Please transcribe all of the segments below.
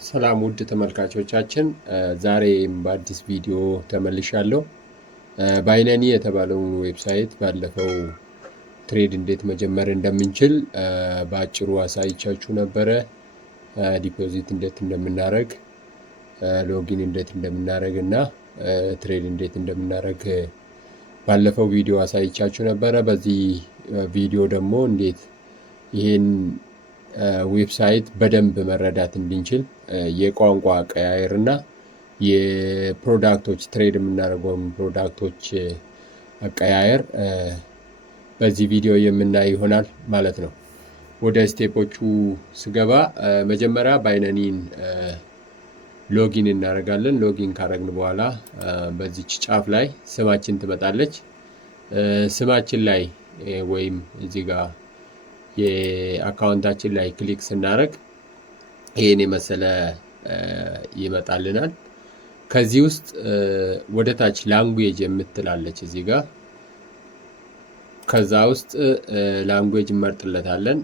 ሰላም ውድ ተመልካቾቻችን፣ ዛሬም በአዲስ ቪዲዮ ተመልሻለሁ። ባይነኒ የተባለውን ዌብሳይት ባለፈው ትሬድ እንዴት መጀመር እንደምንችል በአጭሩ አሳይቻችሁ ነበረ። ዲፖዚት እንዴት እንደምናደርግ፣ ሎጊን እንዴት እንደምናደርግ እና ትሬድ እንዴት እንደምናደርግ ባለፈው ቪዲዮ አሳይቻችሁ ነበረ። በዚህ ቪዲዮ ደግሞ እንዴት ይሄን ዌብሳይት በደንብ መረዳት እንድንችል የቋንቋ አቀያየር እና የፕሮዳክቶች ትሬድ የምናደርገውን ፕሮዳክቶች አቀያየር በዚህ ቪዲዮ የምናይ ይሆናል ማለት ነው። ወደ ስቴፖቹ ስገባ መጀመሪያ ባይነኒን ሎጊን እናደርጋለን። ሎጊን ካደረግን በኋላ በዚች ጫፍ ላይ ስማችን ትመጣለች። ስማችን ላይ ወይም እዚህ ጋር የአካውንታችን ላይ ክሊክ ስናደርግ ይሄን የመሰለ ይመጣልናል። ከዚህ ውስጥ ወደ ታች ላንጉዌጅ የምትላለች እዚህ ጋር። ከዛ ውስጥ ላንጉዌጅ እንመርጥለታለን።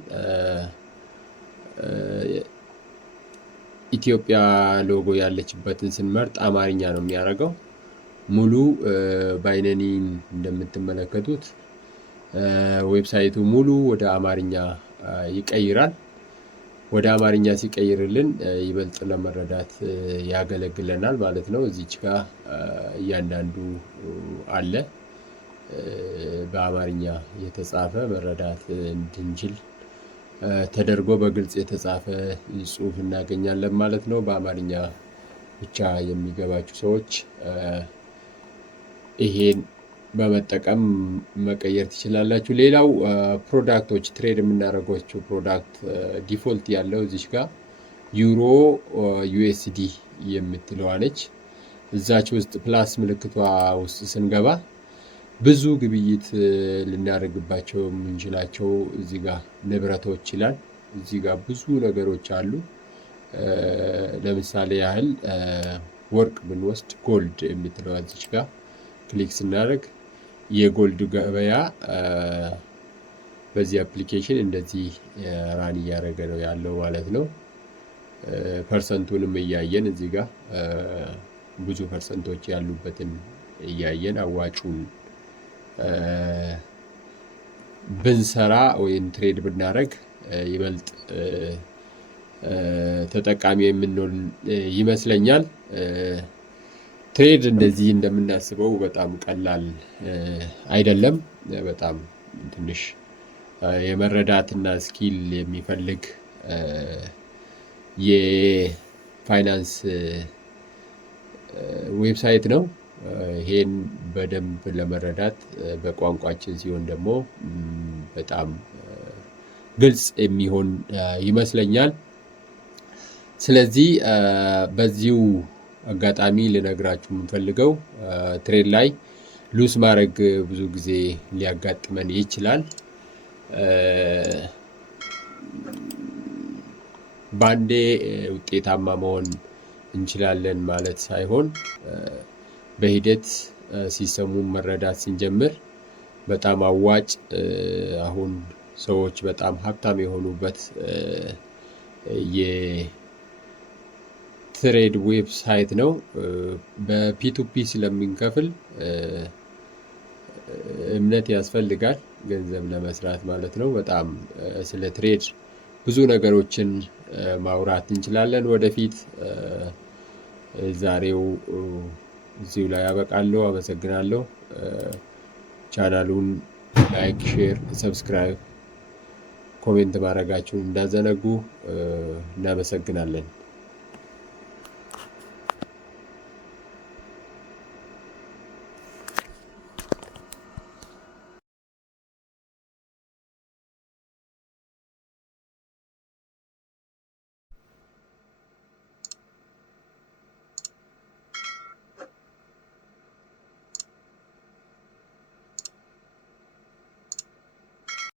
ኢትዮጵያ ሎጎ ያለችበትን ስንመርጥ አማርኛ ነው የሚያደርገው። ሙሉ ባይነኒን እንደምትመለከቱት ዌብሳይቱ ሙሉ ወደ አማርኛ ይቀይራል። ወደ አማርኛ ሲቀይርልን ይበልጥ ለመረዳት ያገለግለናል ማለት ነው። እዚች ጋር እያንዳንዱ አለ በአማርኛ የተጻፈ መረዳት እንድንችል ተደርጎ በግልጽ የተጻፈ ጽሑፍ እናገኛለን ማለት ነው። በአማርኛ ብቻ የሚገባችሁ ሰዎች ይሄን በመጠቀም መቀየር ትችላላችሁ። ሌላው ፕሮዳክቶች ትሬድ የምናደርጓቸው ፕሮዳክት ዲፎልት ያለው እዚች ጋር ዩሮ ዩኤስዲ የምትለዋ ነች። እዛች ውስጥ ፕላስ ምልክቷ ውስጥ ስንገባ ብዙ ግብይት ልናደርግባቸው የምንችላቸው እዚህ ጋር ንብረቶች ይላል። እዚህ ጋር ብዙ ነገሮች አሉ። ለምሳሌ ያህል ወርቅ ብንወስድ ጎልድ የምትለዋ እዚች ጋር ክሊክ ስናደርግ የጎልድ ገበያ በዚህ አፕሊኬሽን እንደዚህ ራን እያደረገ ነው ያለው ማለት ነው። ፐርሰንቱንም እያየን እዚህ ጋር ብዙ ፐርሰንቶች ያሉበትን እያየን አዋጩን ብንሰራ ወይም ትሬድ ብናደርግ ይበልጥ ተጠቃሚ የምንሆን ይመስለኛል። ትሬድ እንደዚህ እንደምናስበው በጣም ቀላል አይደለም። በጣም ትንሽ የመረዳትና ስኪል የሚፈልግ የፋይናንስ ዌብሳይት ነው። ይሄን በደንብ ለመረዳት በቋንቋችን ሲሆን ደግሞ በጣም ግልጽ የሚሆን ይመስለኛል። ስለዚህ በዚሁ አጋጣሚ ልነግራችሁ የምፈልገው ትሬድ ላይ ሉስ ማድረግ ብዙ ጊዜ ሊያጋጥመን ይችላል። ባንዴ ውጤታማ መሆን እንችላለን ማለት ሳይሆን በሂደት ሲስተሙን መረዳት ስንጀምር በጣም አዋጭ አሁን ሰዎች በጣም ሀብታም የሆኑበት ትሬድ ዌብሳይት ነው። በፒቱፒ ስለሚንከፍል እምነት ያስፈልጋል ገንዘብ ለመስራት ማለት ነው። በጣም ስለ ትሬድ ብዙ ነገሮችን ማውራት እንችላለን ወደፊት። ዛሬው እዚሁ ላይ ያበቃለሁ። አመሰግናለሁ። ቻናሉን ላይክ፣ ሼር፣ ሰብስክራይብ፣ ኮሜንት ማድረጋችሁን እንዳዘነጉ። እናመሰግናለን።